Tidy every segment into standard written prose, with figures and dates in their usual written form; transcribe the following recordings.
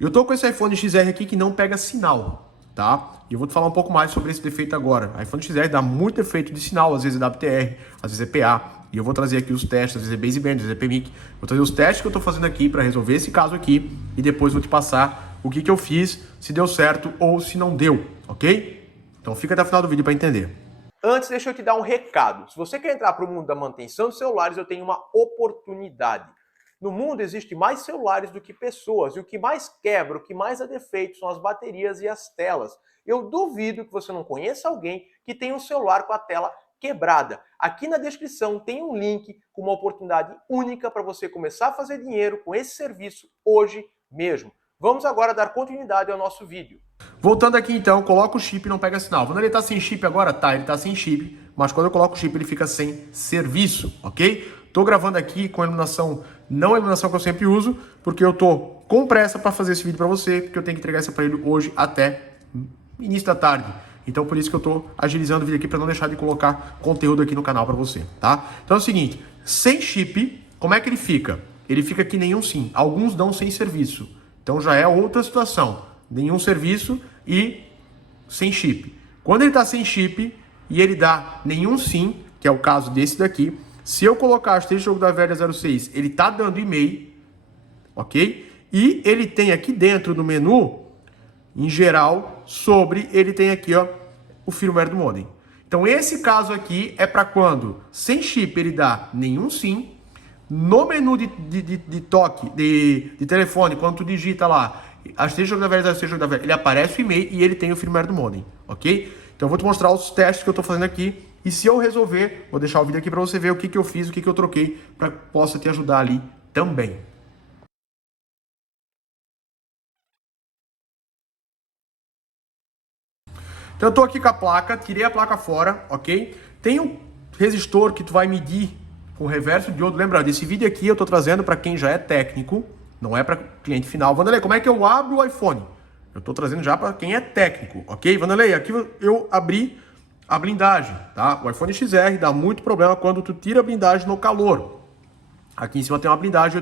Eu tô com esse iPhone XR aqui que não pega sinal, tá? E eu vou te falar um pouco mais sobre esse defeito agora. O iPhone XR dá muito defeito de sinal, às vezes é WTR, às vezes é PA. E eu vou trazer aqui os testes, às vezes é baseband, às vezes é PMIC. Vou trazer os testes que eu tô fazendo aqui para resolver esse caso aqui e depois vou te passar o que eu fiz, se deu certo ou se não deu, ok? Então fica até o final do vídeo para entender. Antes, deixa eu te dar um recado. Se você quer entrar para o mundo da manutenção de celulares, eu tenho uma oportunidade. No mundo existe mais celulares do que pessoas, e o que mais quebra, o que mais dá defeito são as baterias e as telas. Eu duvido que você não conheça alguém que tenha um celular com a tela quebrada. Aqui na descrição tem um link com uma oportunidade única para você começar a fazer dinheiro com esse serviço hoje mesmo. Vamos agora dar continuidade ao nosso vídeo. Voltando aqui então, coloca o chip e não pega sinal. Quando ele está sem chip agora, tá, ele está sem chip, mas quando eu coloco o chip ele fica sem serviço, ok? Tô gravando aqui com a iluminação, não a iluminação que eu sempre uso, porque eu tô com pressa para fazer esse vídeo para você, porque eu tenho que entregar esse aparelho hoje até início da tarde. Então por isso que eu tô agilizando o vídeo aqui para não deixar de colocar conteúdo aqui no canal para você, tá? Então é o seguinte, sem chip, como é que ele fica? Ele fica que nenhum SIM. Alguns dão sem serviço. Então já é outra situação. Nenhum serviço e sem chip. Quando ele está sem chip e ele dá nenhum SIM, que é o caso desse daqui, se eu colocar asterisco jogo da velha 06, ele está dando e-mail, ok? E ele tem aqui dentro do menu, em geral, ele tem aqui ó, o firmware do modem. Então esse caso aqui é para quando sem chip ele dá nenhum SIM, no menu de toque, de telefone, quando tu digita lá, asterisco jogo da velha, asterisco jogo da velha, ele aparece o e-mail e ele tem o firmware do modem, ok? Então eu vou te mostrar os testes que eu estou fazendo aqui e se eu resolver, vou deixar o vídeo aqui para você ver o que eu fiz, o que eu troquei, para que possa te ajudar ali também. Então eu estou aqui com a placa, tirei a placa fora, ok? Tem um resistor que tu vai medir com reverso diodo. Lembra, desse vídeo aqui eu estou trazendo para quem já é técnico, não é para cliente final. Vanderlei, como é que eu abro o iPhone? Eu estou trazendo já para quem é técnico, ok? Vanderlei, aqui eu abri a blindagem, tá? O iPhone XR dá muito problema quando tu tira a blindagem no calor. Aqui em cima tem uma blindagem,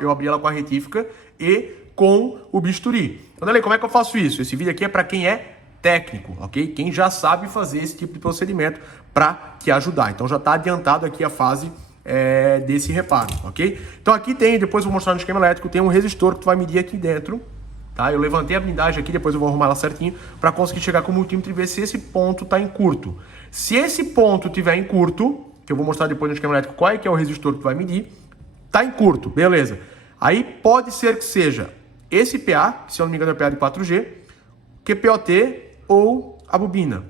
eu abri ela com a retífica e com o bisturi. Vanderlei, como é que eu faço isso? Esse vídeo aqui é para quem é técnico, ok? Quem já sabe fazer esse tipo de procedimento para te ajudar. Então já está adiantado aqui a fase desse reparo, ok? Então aqui tem, depois eu vou mostrar no esquema elétrico, tem um resistor que tu vai medir aqui dentro, tá? Eu levantei a blindagem aqui, depois eu vou arrumar ela certinho para conseguir chegar com o multímetro e ver se esse ponto está em curto. Se esse ponto tiver em curto, que eu vou mostrar depois no esquema elétrico qual é que é o resistor que tu vai medir, tá em curto, beleza. Aí pode ser que seja esse PA, que se eu não me engano é o PA de 4G, QPOT ou a bobina,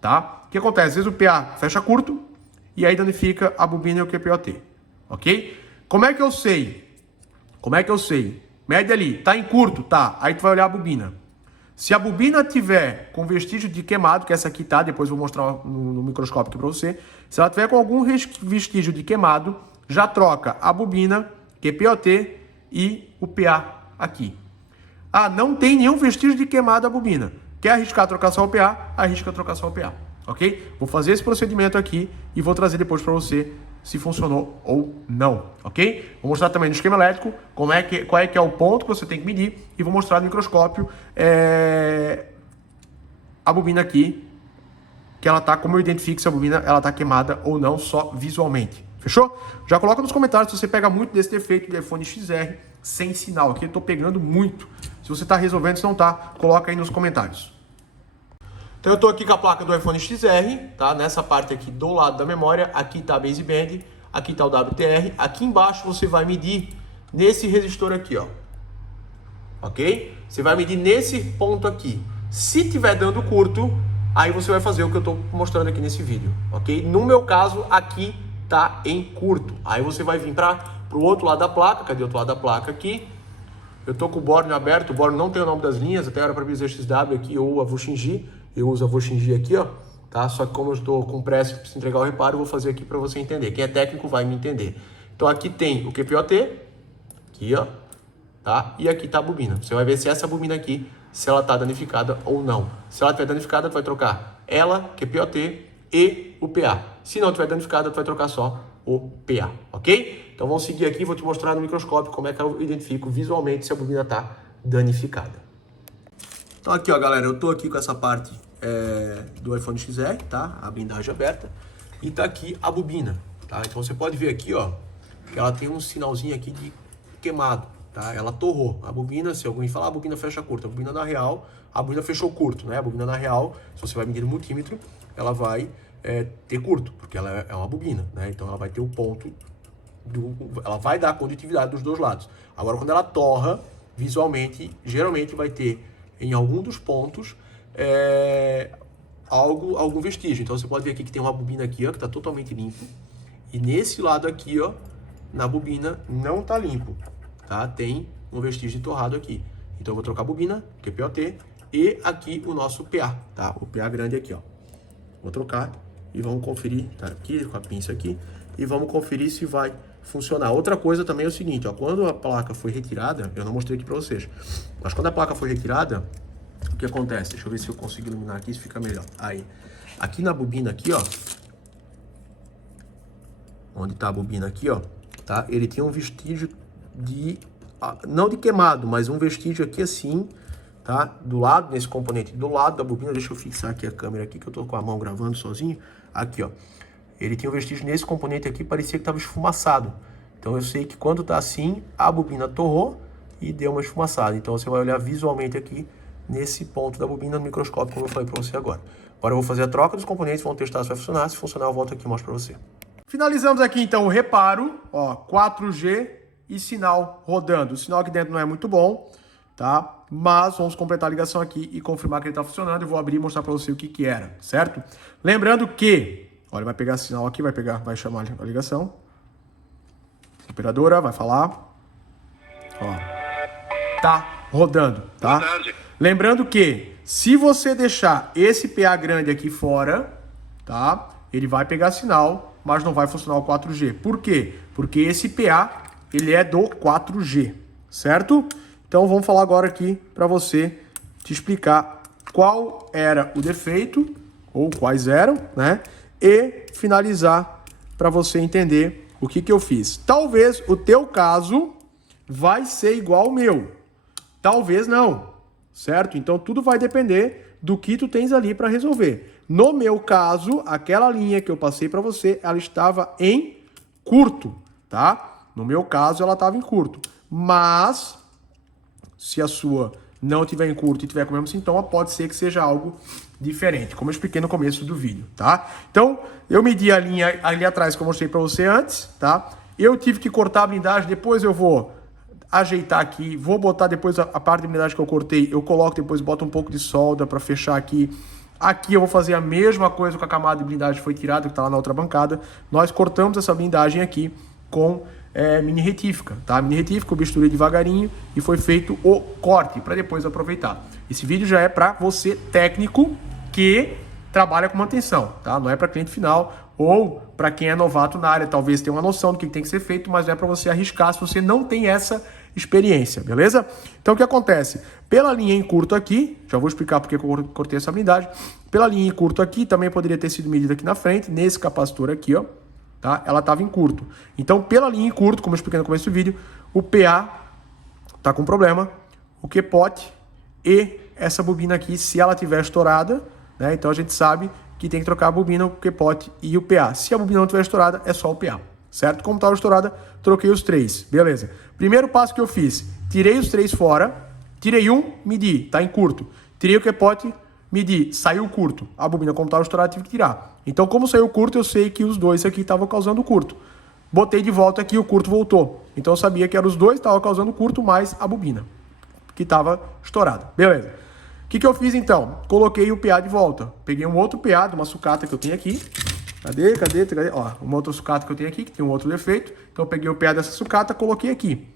tá? O que acontece? Às vezes o PA fecha curto e aí danifica a bobina e o QPOT, ok? Como é que eu sei? Mede ali, tá em curto, tá? Aí tu vai olhar a bobina. Se a bobina tiver com vestígio de queimado, que essa aqui tá, depois eu vou mostrar no microscópio aqui para você. Se ela tiver com algum vestígio de queimado, já troca a bobina, QPOT e o PA aqui. Ah, não tem nenhum vestígio de queimado a bobina. Quer arriscar trocar só o PA? Arrisca trocar só o PA, ok? Vou fazer esse procedimento aqui e vou trazer depois para você se funcionou ou não, ok? Vou mostrar também no esquema elétrico qual é que é o ponto que você tem que medir e vou mostrar no microscópio a bobina aqui, que ela tá, como eu identifico se a bobina ela tá queimada ou não, só visualmente. Fechou? Já coloca nos comentários se você pega muito desse defeito do iPhone XR sem sinal. Aqui eu tô pegando muito. Se você tá resolvendo, se não tá, coloca aí nos comentários. Então eu tô aqui com a placa do iPhone XR, tá? Nessa parte aqui do lado da memória, aqui tá a baseband, aqui tá o WTR, aqui embaixo você vai medir nesse resistor aqui, ó. Ok? Você vai medir nesse ponto aqui. Se tiver dando curto, aí você vai fazer o que eu tô mostrando aqui nesse vídeo, ok? No meu caso, aqui tá em curto. Aí você vai vir para o outro lado da placa. Cadê o outro lado da placa aqui? Eu tô com o borne aberto, o borne não tem o nome das linhas, até era para dizer XW aqui ou a Voxingi. Eu uso a Voxingi aqui, ó, tá? Só que como eu estou com pressa para entregar o reparo, eu vou fazer aqui para você entender. Quem é técnico vai me entender. Então aqui tem o QPOT, aqui, ó, tá? E aqui tá a bobina. Você vai ver se essa bobina aqui, se ela tá danificada ou não. Se ela tiver danificada, tu vai trocar ela, QPOT e o PA. Se não tiver danificada, tu vai trocar só o PA, ok? Então vamos seguir aqui, vou te mostrar no microscópio como é que eu identifico visualmente se a bobina tá danificada. Então aqui, ó, galera, eu tô aqui com essa parte do iPhone XR, tá? A blindagem aberta. E tá aqui a bobina, tá? Então você pode ver aqui, ó, que ela tem um sinalzinho aqui de queimado, tá? Ela torrou. A bobina, se alguém falar, a bobina fecha curto. A bobina na real, a bobina fechou curto, né? A bobina na real, se você vai medir no multímetro, ela vai ter curto, porque ela é uma bobina, né? Então ela vai ter o ponto, ela vai dar a condutividade dos dois lados. Agora, quando ela torra, visualmente, geralmente vai ter em algum dos pontos algum vestígio. Então você pode ver aqui que tem uma bobina aqui, ó, que está totalmente limpo. E nesse lado aqui, ó, na bobina não está limpo, tá? Tem um vestígio de torrado aqui. Então eu vou trocar a bobina, QPOT, e aqui o nosso PA, tá? O PA grande aqui, ó. Vou trocar e vamos conferir, tá? Aqui com a pinça aqui, e vamos conferir se vai funcionar. Outra coisa também é o seguinte, ó, quando a placa foi retirada, eu não mostrei aqui para vocês, mas quando a placa foi retirada, o que acontece? Deixa eu ver se eu consigo iluminar aqui, se fica melhor. Aí, aqui na bobina aqui, ó, onde tá a bobina aqui, ó, tá? Ele tem um vestígio de, não de queimado, mas um vestígio aqui assim, tá? Do lado, nesse componente, do lado da bobina, deixa eu fixar aqui a câmera aqui, que eu tô com a mão gravando sozinho. Aqui, ó, ele tem um vestígio nesse componente aqui, parecia que tava esfumaçado. Então eu sei que quando tá assim, a bobina torrou e deu uma esfumaçada. Então você vai olhar visualmente aqui, nesse ponto da bobina no microscópio, como eu falei para você agora. Agora eu vou fazer a troca dos componentes, vamos testar se vai funcionar. Se funcionar, eu volto aqui e mostro para você. Finalizamos aqui então o reparo, ó, 4G e sinal rodando. O sinal aqui dentro não é muito bom, tá? Mas vamos completar a ligação aqui e confirmar que ele está funcionando. Eu vou abrir e mostrar para você o que que era, certo? Lembrando que, olha, vai pegar sinal aqui, vai chamar a ligação. Operadora, vai falar. Ó, tá rodando, tá? Boa tarde. Lembrando que, se você deixar esse PA grande aqui fora, tá? Ele vai pegar sinal, mas não vai funcionar o 4G. Por quê? Porque esse PA, ele é do 4G, certo? Então, vamos falar agora aqui para você te explicar qual era o defeito, ou quais eram, né? E finalizar para você entender o que que eu fiz. Talvez o teu caso vai ser igual ao meu. Talvez não, certo? Então, tudo vai depender do que tu tens ali para resolver. No meu caso, aquela linha que eu passei para você, ela estava em curto, tá? No meu caso, ela estava em curto. Mas, se a sua não tiver em curto e tiver com o mesmo sintoma, pode ser que seja algo diferente, como eu expliquei no começo do vídeo, tá? Então, eu medi a linha ali atrás que eu mostrei para você antes, tá? Eu tive que cortar a blindagem, depois eu vou ajeitar aqui, vou botar depois a parte da blindagem que eu cortei, eu coloco depois, boto um pouco de solda para fechar aqui. Aqui eu vou fazer a mesma coisa com a camada de blindagem que foi tirada, que está lá na outra bancada. Nós cortamos essa blindagem aqui com mini retífica, tá? Mini retífica, eu bisturi devagarinho e foi feito o corte para depois aproveitar. Esse vídeo já é para você técnico que trabalha com manutenção, tá? Não é para cliente final ou para quem é novato na área, talvez tenha uma noção do que tem que ser feito, mas não é para você arriscar se você não tem essa experiência, beleza? Então o que acontece? Pela linha em curto aqui, já vou explicar porque eu cortei essa blindagem. Pela linha em curto aqui, também poderia ter sido medida aqui na frente, nesse capacitor aqui, ó, tá? Ela estava em curto. Então, pela linha em curto, como eu expliquei no começo do vídeo, o PA tá com problema, o QPOT e essa bobina aqui, se ela tiver estourada, né? Então a gente sabe que tem que trocar a bobina, o QPOT e o PA. Se a bobina não tiver estourada, é só o PA. Certo? Como estava estourada, troquei os três. Beleza. Primeiro passo que eu fiz, tirei os três fora, tirei um, medi, tá em curto. Tirei o QPOT, medi, saiu curto. A bobina, como estava estourada, tive que tirar. Então, como saiu curto, eu sei que os dois aqui estavam causando curto. Botei de volta aqui, o curto voltou. Então, eu sabia que eram os dois que estavam causando curto, mais a bobina, que estava estourada. Beleza. O que eu fiz, então? Coloquei o PA de volta. Peguei um outro PA de uma sucata que eu tenho aqui. Cadê? Ó, uma outra sucata que eu tenho aqui, que tem um outro defeito. Então, eu peguei o PA dessa sucata, coloquei aqui.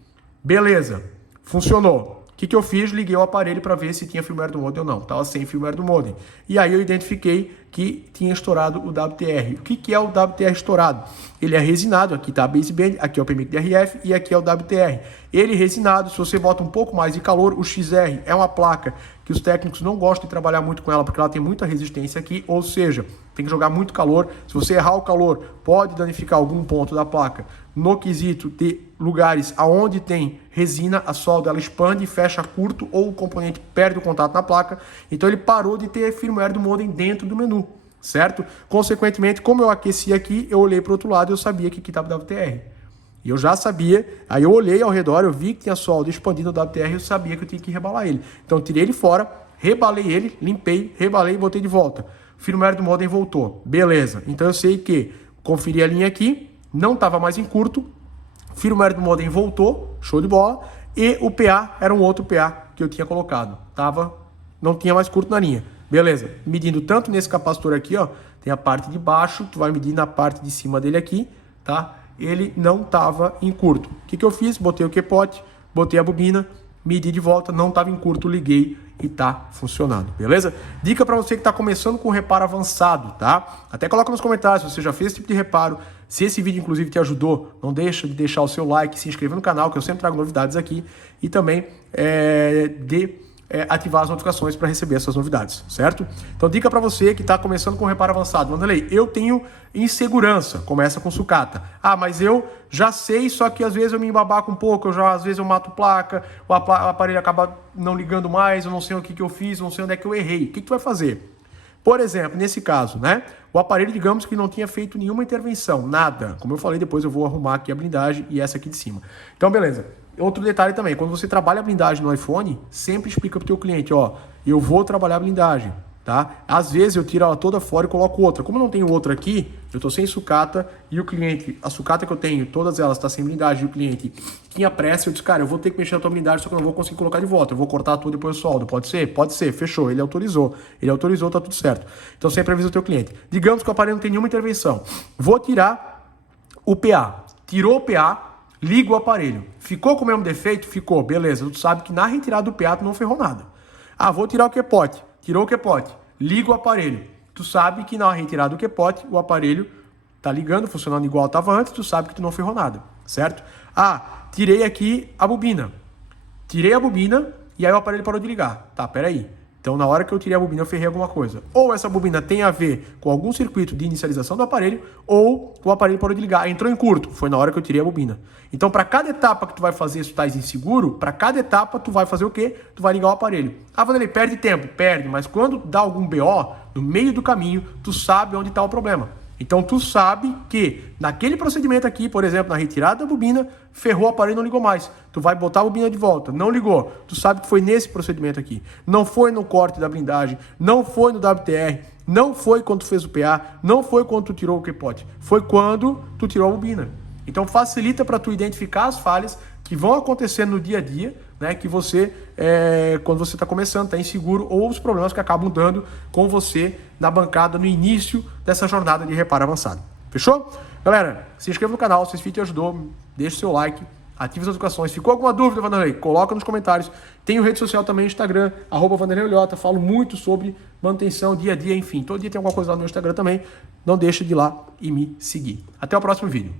Beleza. Funcionou. O que eu fiz? Liguei o aparelho para ver se tinha firmware do modem ou não. Estava sem firmware do modem. E aí eu identifiquei que tinha estourado o WTR. O que é o WTR estourado? Ele é resinado. Aqui está a baseband, aqui é o PMIC DRF e aqui é o WTR. Ele resinado, se você bota um pouco mais de calor, o XR é uma placa que os técnicos não gostam de trabalhar muito com ela porque ela tem muita resistência aqui. Ou seja, tem que jogar muito calor. Se você errar o calor, pode danificar algum ponto da placa. No quesito de lugares aonde tem resina, a solda ela expande e fecha curto ou o componente perde o contato na placa. Então ele parou de ter firmware do modem dentro do menu, certo? Consequentemente, como eu aqueci aqui, eu olhei para o outro lado e eu sabia que aqui estava WTR. E eu já sabia, aí eu olhei ao redor, eu vi que tinha solda expandindo o WTR, eu sabia que eu tinha que rebalar ele. Então eu tirei ele fora, rebalei ele, limpei, rebalei e botei de volta. O firmware do modem voltou. Beleza. Então eu sei que conferi a linha aqui, não estava mais em curto, o firmware do modem voltou, show de bola, e o PA era um outro PA que eu tinha colocado. Não tinha mais curto na linha. Beleza. Medindo tanto nesse capacitor aqui, ó, tem a parte de baixo, tu vai medir na parte de cima dele aqui, tá? Ele não estava em curto. O que eu fiz? Botei o Q-Pot, botei a bobina, medi de volta, não estava em curto, liguei e tá funcionando, beleza? Dica para você que está começando com reparo avançado, tá? Até coloca nos comentários se você já fez esse tipo de reparo, se esse vídeo inclusive te ajudou, não deixa de deixar o seu like, se inscrever no canal, que eu sempre trago novidades aqui, e também ativar as notificações para receber essas novidades, certo? Então, dica para você que está começando com reparo avançado. Vanderlei, eu tenho insegurança, começa com sucata. Ah, mas eu já sei, só que às vezes eu me embabaco um pouco, às vezes eu mato placa, o aparelho acaba não ligando mais, eu não sei o que eu fiz, eu não sei onde é que eu errei. O que tu vai fazer? Por exemplo, nesse caso, né? O aparelho, digamos que não tinha feito nenhuma intervenção, nada. Como eu falei, depois eu vou arrumar aqui a blindagem e essa aqui de cima. Então, beleza. Outro detalhe também, quando você trabalha a blindagem no iPhone, sempre explica para o teu cliente, ó, eu vou trabalhar a blindagem, tá? Às vezes eu tiro ela toda fora e coloco outra. Como eu não tenho outra aqui, eu tô sem sucata e o cliente, a sucata que eu tenho, todas elas tá sem blindagem e o cliente tinha pressa, eu disse, cara, eu vou ter que mexer na tua blindagem, só que eu não vou conseguir colocar de volta, eu vou cortar tudo e depois eu soldo. Pode ser? Pode ser, fechou, ele autorizou, tá tudo certo. Então sempre avisa o teu cliente. Digamos que o aparelho não tem nenhuma intervenção, vou tirar o PA, tirou o PA, liga o aparelho. Ficou com o mesmo defeito? Ficou, beleza. Tu sabe que na retirada do PA tu não ferrou nada. Ah, vou tirar o Q-Pot. Tirou o Q-Pot. Liga o aparelho. Tu sabe que na retirada do Q-Pot o aparelho tá ligando, funcionando igual estava antes, tu sabe que tu não ferrou nada, certo? Ah, tirei aqui a bobina. Tirei a bobina e aí o aparelho parou de ligar. Tá, peraí. Então, na hora que eu tirei a bobina, eu ferrei alguma coisa. Ou essa bobina tem a ver com algum circuito de inicialização do aparelho, ou o aparelho parou de ligar, entrou em curto. Foi na hora que eu tirei a bobina. Então, para cada etapa que tu vai fazer, se tu estás inseguro, para cada etapa tu vai fazer o quê? Tu vai ligar o aparelho. Ah, Vanderlei, perde tempo? Perde, mas quando dá algum BO, no meio do caminho, tu sabe onde está o problema. Então, tu sabe que naquele procedimento aqui, por exemplo, na retirada da bobina, ferrou o aparelho e não ligou mais. Tu vai botar a bobina de volta, não ligou. Tu sabe que foi nesse procedimento aqui. Não foi no corte da blindagem, não foi no WTR, não foi quando tu fez o PA, não foi quando tu tirou o Q-Pot. Foi quando tu tirou a bobina. Então, facilita para tu identificar as falhas que vão acontecer no dia a dia, né, que você, quando você está começando, está inseguro, ou os problemas que acabam dando com você na bancada no início dessa jornada de reparo avançado. Fechou? Galera, se inscreva no canal, se esse vídeo te ajudou, deixe seu like, ative as notificações. Ficou alguma dúvida, Vanderlei? Coloca nos comentários. Tenho rede social também, Instagram, @VanderleiOlhota, falo muito sobre manutenção, dia a dia, enfim. Todo dia tem alguma coisa lá no meu Instagram também. Não deixe de ir lá e me seguir. Até o próximo vídeo.